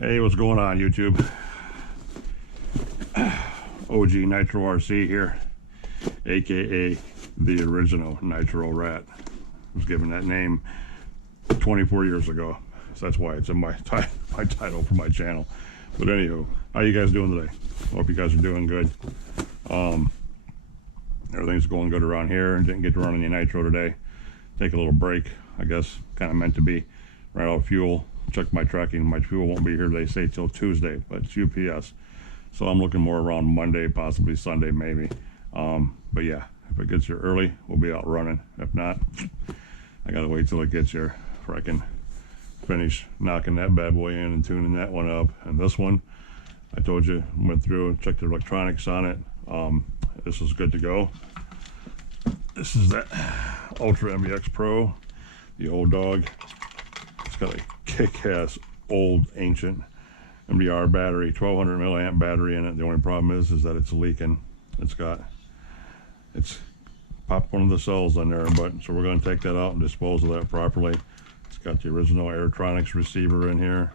Hey, what's going on, YouTube? OG Nitro RC here, aka the original Nitro Rat. I was given that name 24 years ago, so that's why it's in my title for my channel. But anywho, how you guys doing today? Hope you guys are doing good. Everything's going good around here, and didn't get to run any nitro today. Take a little break, I guess, kind of meant to be. Ran out of fuel. Check my tracking. My fuel won't be here, they say, till Tuesday, but it's UPS. So I'm looking more around Monday, possibly Sunday, maybe. But yeah, if it gets here early, we'll be out running. If not, I gotta wait till it gets here before I can finish knocking that bad boy in and tuning that one up. And this one, I told you, went through and checked the electronics on it. This is good to go. This is that Ultra MBX Pro, the old dog. It's got a kick-ass old ancient MDR battery, 1200 milliamp battery in it. The only problem is that it's leaking. It's popped one of the cells in there, but so we're going to take that out and dispose of that properly. It's got the original Aerotronics receiver in here.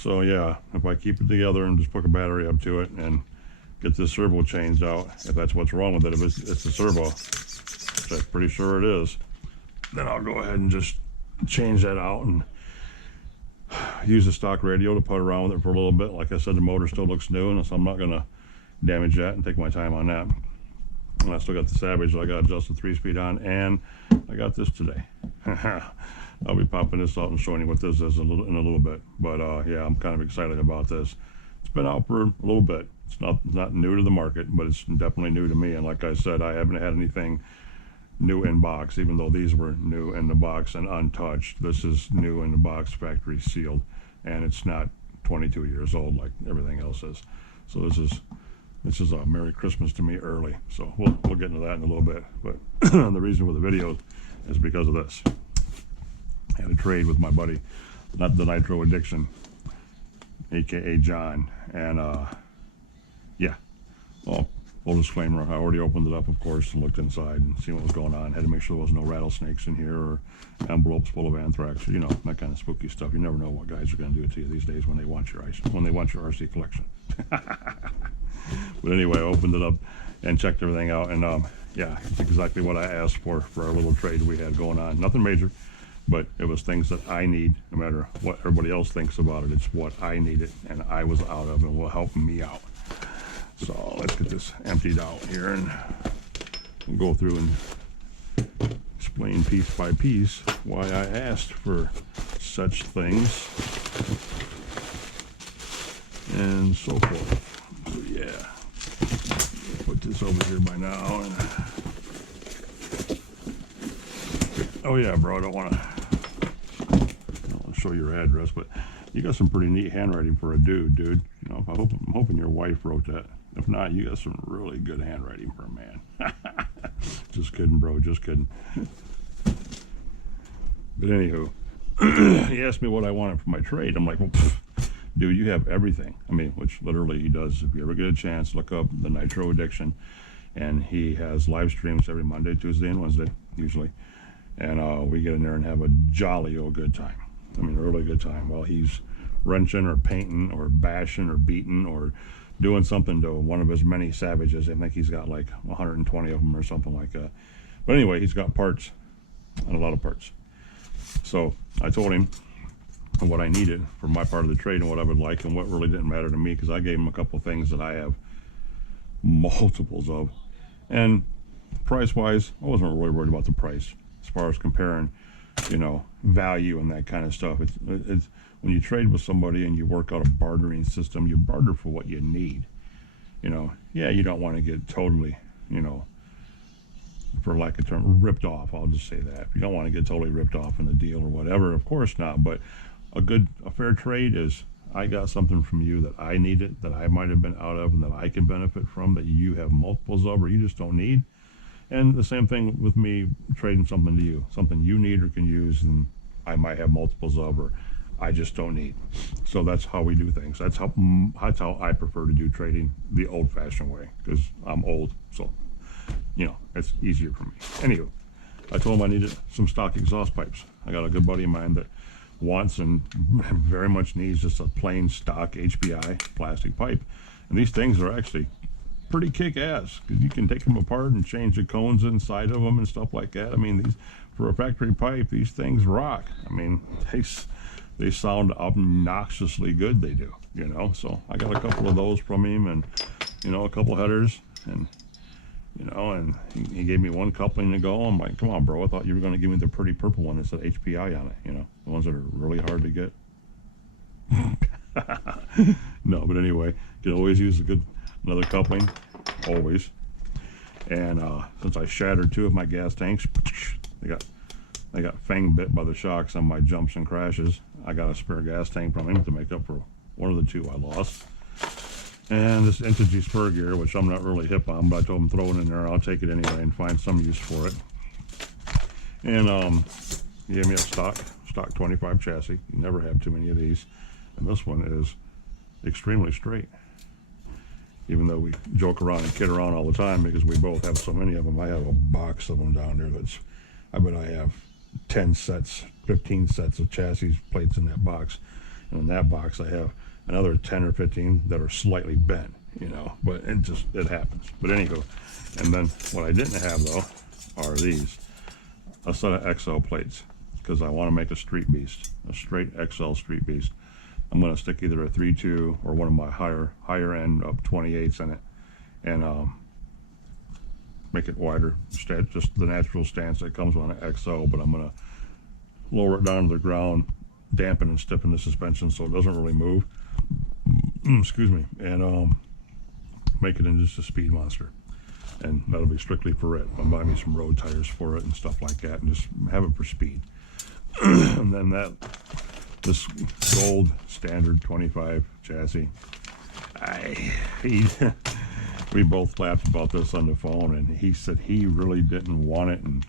So yeah, if I keep it together and just hook a battery up to it and get this servo changed out, if that's what's wrong with it, if it's the servo, which I'm pretty sure it is, then I'll go ahead and just change that out and use the stock radio to put around with it for a little bit. Like I said, the motor still looks new, and so I'm not going to damage that and take my time on that. And I still got the Savage that I got adjusted 3-speed on, and I got this today. I'll be popping this out and showing you what this is in a little bit. But yeah, I'm kind of excited about this. It's been out for a little bit. It's not new to the market, but it's definitely new to me. And like I said, I haven't had anything new in box, even though these were new in the box and untouched. This is new in the box, factory sealed, and it's not 22 years old like everything else is. So this is a Merry Christmas to me early. So we'll get into that in a little bit. But the reason for the video is because of this. I had a trade with my buddy, not the Nitro Addiction, aka John, and yeah, well, full disclaimer, I already opened it up, of course, and looked inside and seen what was going on. Had to make sure there was no rattlesnakes in here or envelopes full of anthrax, you know, that kind of spooky stuff. You never know what guys are going to do to you these days when they want your RC collection. But anyway, I opened it up and checked everything out, and yeah, it's exactly what I asked for our little trade we had going on. Nothing major, but it was things that I need. No matter what everybody else thinks about it, it's what I needed and I was out of and will help me out. So let's get this emptied out here and we'll go through and explain piece by piece why I asked for such things and so forth. So yeah, put this over here by now. And oh yeah, bro, I don't want to show your address, but you got some pretty neat handwriting for a dude. You know, I'm hoping your wife wrote that. If not, you got some really good handwriting for a man. Just kidding, bro, just kidding. But anywho, he asked me what I wanted for my trade. I'm like, well, dude, you have everything. I mean, which literally he does. If you ever get a chance, look up the Nitro Addiction. And he has live streams every Monday, Tuesday, and Wednesday, usually. And we get in there and have a jolly old good time. I mean, a really good time while he's wrenching or painting or bashing or beating or doing something to one of his many Savages. I think he's got like 120 of them or something like that. But anyway, he's got parts, and a lot of parts. So I told him what I needed for my part of the trade and what I would like and what really didn't matter to me, because I gave him a couple things that I have multiples of. And price-wise, I wasn't really worried about the price as far as comparing, you know, value and that kind of stuff. It's when you trade with somebody and you work out a bartering system, you barter for what you need. You know, yeah, you don't want to get totally, you know, for lack of term, ripped off. I'll just say that. You don't want to get totally ripped off in the deal or whatever, of course not. But a fair trade is, I got something from you that I needed, that I might have been out of, and that I can benefit from, that you have multiples of or you just don't need. And the same thing with me trading something to you, something you need or can use and I might have multiples of or I just don't need. So that's how we do things. That's how I prefer to do trading, the old-fashioned way, because I'm old, so you know, it's easier for me. Anywho, I told him I needed some stock exhaust pipes. I got a good buddy of mine that wants and very much needs just a plain stock HBI plastic pipe. And these things are actually pretty kick-ass, because you can take them apart and change the cones inside of them and stuff like that. I mean, these, for a factory pipe, these things rock. I mean, they sound obnoxiously good, they do, you know. So I got a couple of those from him, and you know, a couple headers, and you know, and he gave me one coupling to go. I'm like, come on, bro, I thought you were going to give me the pretty purple one that said HPI on it, you know, the ones that are really hard to get. No, but anyway, you can always use another coupling, always. And since I shattered 2 of my gas tanks, they got fang bit by the shocks on my jumps and crashes. I got a spare gas tank from him to make up for one of the 2 I lost. And this Integy spur gear, which I'm not really hip on, but I told him throw it in there. I'll take it anyway and find some use for it. And he gave me a stock 25 chassis. You never have too many of these. And this one is extremely straight. Even though we joke around and kid around all the time because we both have so many of them. I have a box of them down there that's, I bet I have 10 sets, 15 sets of chassis plates in that box. And in that box I have another 10 or 15 that are slightly bent, you know, but it happens. But anywho, and then what I didn't have though are these, a set of XL plates, because I want to make a street beast, a straight XL street beast. I'm going to stick either a 3.2 or one of my higher end of 28s in it, and make it wider, just the natural stance that comes on an XL, but I'm going to lower it down to the ground, dampen and stiffen the suspension so it doesn't really move. Excuse me. And make it into just a speed monster, and that'll be strictly for it. I'll buy me some road tires for it and stuff like that, and just have it for speed. And then this gold standard 25 chassis, we both laughed about this on the phone, and he said he really didn't want it, and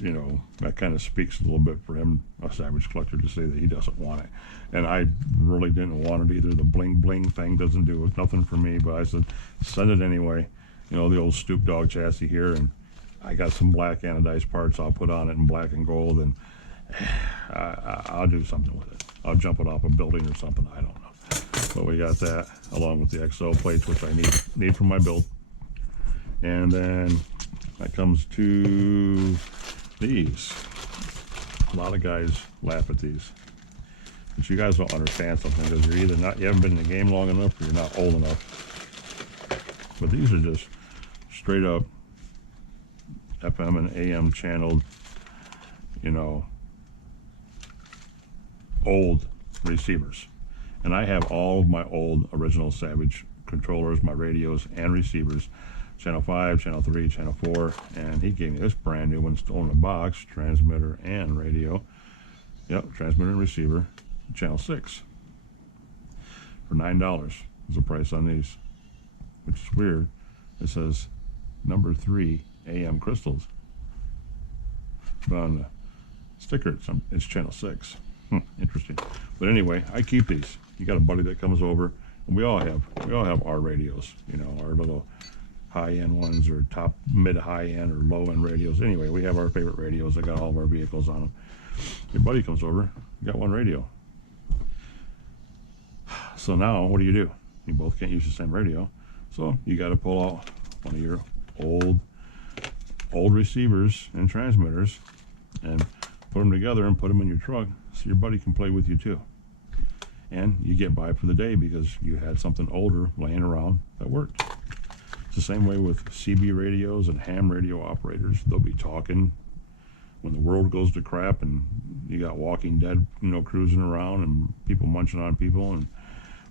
you know, that kind of speaks a little bit for him, a Savage collector, to say that he doesn't want it. And I really didn't want it either. The bling bling thing doesn't do nothing for me, but I said send it anyway. You know, the old Stoop Dog chassis here, and I got some black anodized parts I'll put on it in black and gold, and I'll do something with it. I'll jump it off a building or something, I don't know. But we got that along with the XL plates, which I need for my build. And then that comes to these. A lot of guys laugh at these, but you guys don't understand something, because you're either you haven't been in the game long enough, or you're not old enough. But these are just straight up FM and AM channeled, you know, old receivers. And I have all of my old original Savage controllers, my radios and receivers, channel 5, channel 3, channel 4, and he gave me this brand new one still in the box, transmitter and radio. Yep, transmitter and receiver, channel 6 for $9 is the price on these, which is weird. It says number 3 AM crystals, but on the sticker it's channel 6. Interesting. But anyway, I keep these. You got a buddy that comes over, and we all have our radios, you know, our little high-end ones, or top mid-high-end or low-end radios. Anyway, we have our favorite radios that got all of our vehicles on them. Your buddy comes over, you got one radio. So now what do? You both can't use the same radio, so you got to pull out one of your old receivers and transmitters and put them together and put them in your truck, so your buddy can play with you too. And you get by for the day because you had something older laying around that worked. It's the same way with CB radios and ham radio operators. They'll be talking when the world goes to crap, and you got Walking Dead, you know, cruising around, and people munching on people and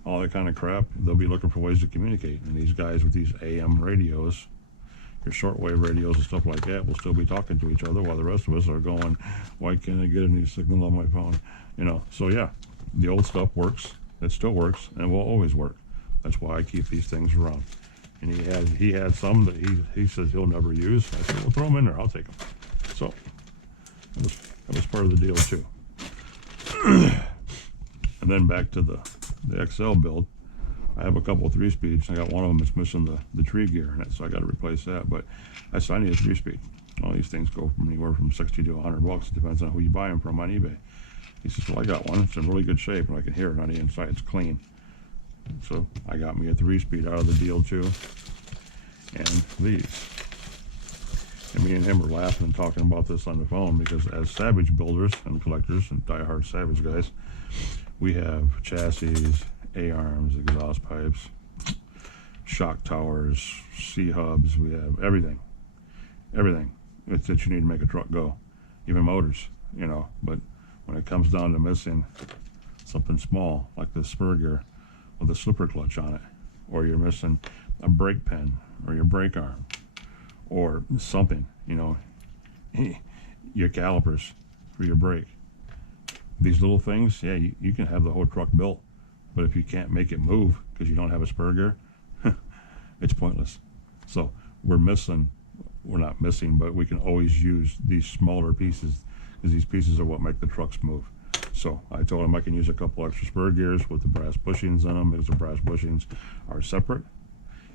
all that kind of crap. They'll be looking for ways to communicate. And these guys with these AM radios, your shortwave radios and stuff like that, will still be talking to each other, while the rest of us are going, why can't I get any signal on my phone? You know, so yeah, the old stuff works. It still works and will always work. That's why I keep these things around. And he had some that he says he'll never use. I said, well, throw them in there, I'll take them. So that was part of the deal too. And then back to the XL build. I have a couple of 3-speeds. I got one of them that's missing the tree gear in it, so I got to replace that. But I said I need a 3-speed. Well, these things go from anywhere from 60 to 100 bucks. It depends on who you buy them from on eBay. He says, well, I got one. It's in really good shape, and I can hear it on the inside. It's clean. So I got me a 3-speed out of the deal too, and these. And me and him were laughing and talking about this on the phone because as Savage builders and collectors and diehard Savage guys, we have chassis, A-arms, exhaust pipes, shock towers, C-hubs. We have everything that you need to make a truck go, even motors, you know. But when it comes down to missing something small like this spur gear with a slipper clutch on it, or you're missing a brake pen or your brake arm or something, you know, your calipers for your brake, these little things, yeah, you can have the whole truck built, but if you can't make it move because you don't have a spur gear, it's pointless. So we're not missing, but we can always use these smaller pieces because these pieces are what make the trucks move. So I told him I can use a couple extra spur gears with the brass bushings in them because the brass bushings are separate,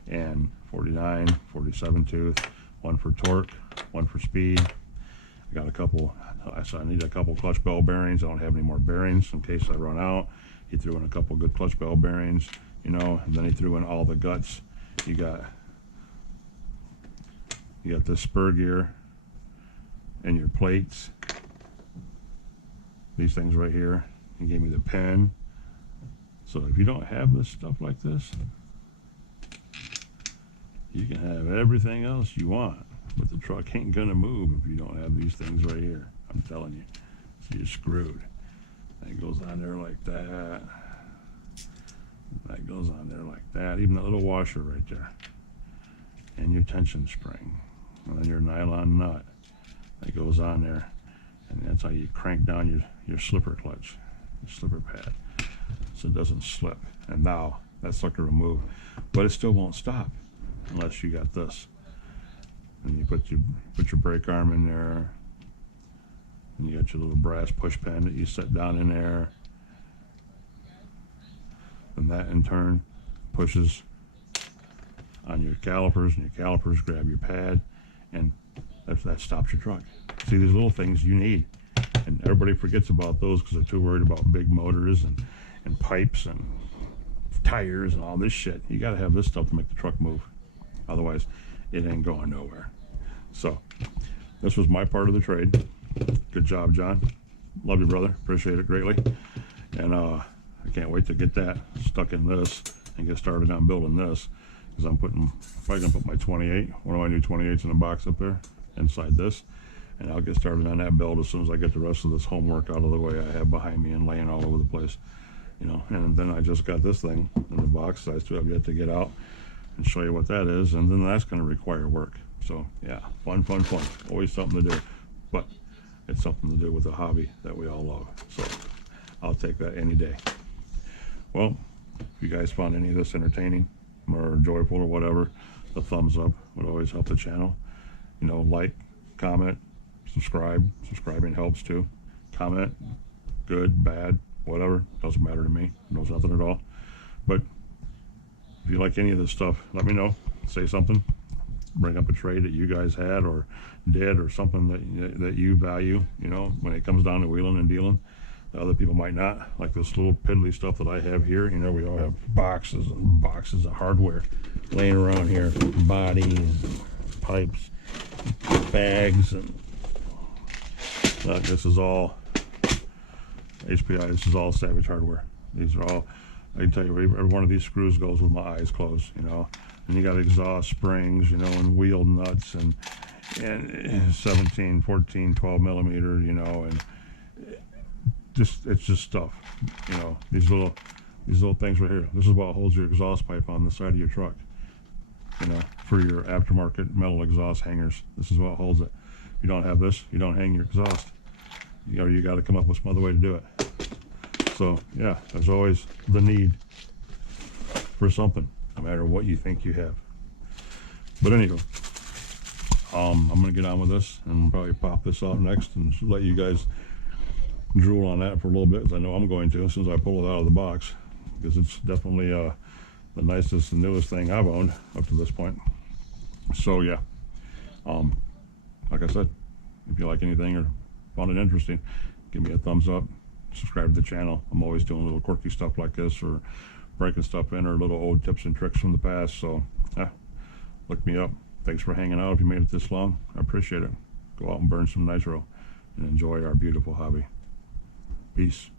and 49, 47 tooth, one for torque, one for speed. I got a couple, so I need a couple clutch bell bearings. I don't have any more bearings in case I run out. He threw in a couple good clutch bell bearings, you know, and then he threw in all the guts. You got this spur gear and your plates. These things right here. He gave me the pen. So if you don't have this stuff like this, you can have everything else you want, but the truck ain't gonna move if you don't have these things right here. I'm telling you. So you're screwed. That goes on there like that. That goes on there like that. Even that little washer right there. And your tension spring. And then your nylon nut. That goes on there. And that's how you crank down your slipper clutch, your slipper pad, so it doesn't slip. And now that sucker will move, but it still won't stop unless you got this. And you put your brake arm in there, and you got your little brass push pin that you set down in there, and that in turn pushes on your calipers, and your calipers grab your pad, and that stops your truck. See, these little things you need, and everybody forgets about those because they're too worried about big motors and pipes and tires and all this shit. You got to have this stuff to make the truck move, otherwise it ain't going nowhere. So this was my part of the trade. Good job, John. Love you, brother. Appreciate it greatly. And I can't wait to get that stuck in this and get started on building this, because I'm probably gonna put my 28, one of my new 28s in the box up there inside this, and I'll get started on that build as soon as I get the rest of this homework out of the way I have behind me and laying all over the place, you know. And then I just got this thing in the box I still have yet to get out and show you what that is, and then that's going to require work. So yeah, fun, always something to do, but it's something to do with a hobby that we all love, so I'll take that any day. Well, if you guys found any of this entertaining or joyful or whatever, the thumbs up would always help the channel. You know, like, comment, subscribe. Subscribing helps too. Comment, good, bad, whatever, doesn't matter to me. Knows nothing at all. But if you like any of this stuff, let me know. Say something. Bring up a trade that you guys had or did, or something that you value, you know, when it comes down to wheeling and dealing. The other people might not. Like this little piddly stuff that I have here. You know, we all have boxes and boxes of hardware laying around here. Body and pipes, bags, and this is all HPI. This is all Savage hardware. These are all, I can tell you, every one of these screws goes with my eyes closed, you know. And you got exhaust springs, you know, and wheel nuts, and 17, 14, 12 millimeter, you know, and it's just stuff, you know. These little things right here. This is what holds your exhaust pipe on the side of your truck, you know, for your aftermarket metal exhaust hangers. This is what holds it. If you don't have this, you don't hang your exhaust. You know, you got to come up with some other way to do it. So yeah, there's always the need for something, no matter what you think you have. But anyway, I'm gonna get on with this and probably pop this out next and let you guys drool on that for a little bit, because I know I'm going to as soon as I pull it out of the box, because it's definitely the nicest and newest thing I've owned up to this point. So yeah, like I I said, if you like anything or found it interesting, give me a thumbs up, subscribe to the channel. I'm always doing little quirky stuff like this, or breaking stuff in, or little old tips and tricks from the past. So look me up. Thanks for hanging out. If you made it this long, I appreciate it. Go out and burn some nitro and enjoy our beautiful hobby. Peace.